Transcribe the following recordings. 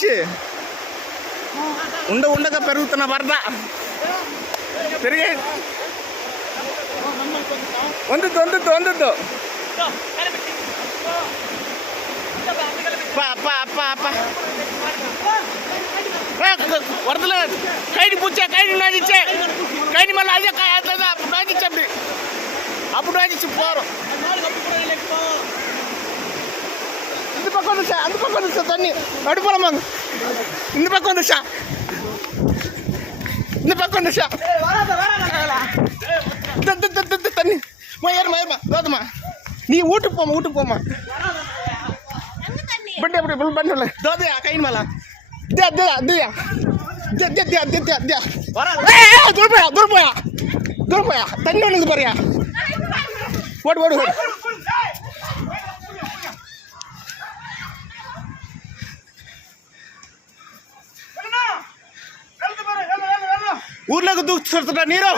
మనిషి ఉండగా పెరుగుతున్న వరద పెరిగే వందుద్దు వరదలు కైడి పుచ్చా కైడి నాదిచ్చే కైడి మళ్ళీ అదే నాదిచ్చండి అప్పుడు నాదిచ్చి పోరు இந்த பக்கம் வந்து சார் அந்த பக்கம் வந்து சார் தண்ணி அடுப்பலமாங்க இந்த பக்கம் வந்து சார் இந்த பக்கம் வந்து சார் தண்ணி மயர்மா தாதுமா நீ வீட்டுக்கு போமா பட் அப்படி ஃபுல் பண்ணல தாதையா கை மேல தூர போயா தண்ணி ஒன்று பாரியா ஓடு ఊర్లోకి దూకుతుంటా నీరు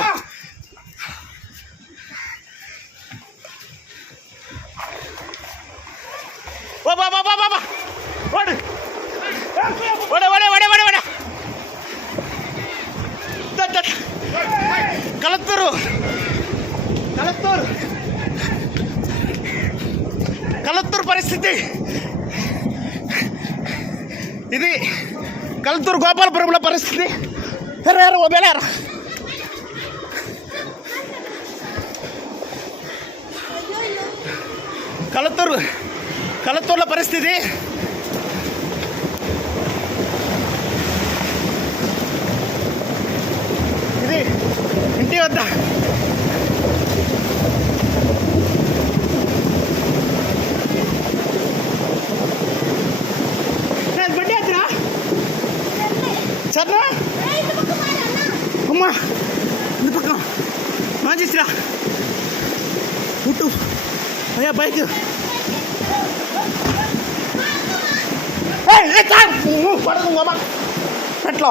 ఓ బాబా ఓడు కలత్తూరు పరిస్థితి ఇది కలత్తూరు గోపాలపురంలో పరిస్థితి బెలారా కలత్తూరులో పరిస్థితి ఇది ఇంటి వద్ద బడ్డీ అతరా సర్నా అమ్మా இந்த பக்கம் மாஞ்சிச்சுடா விட்டு ஐயா பைக்கு పడుతుందమ్మా పెట్లో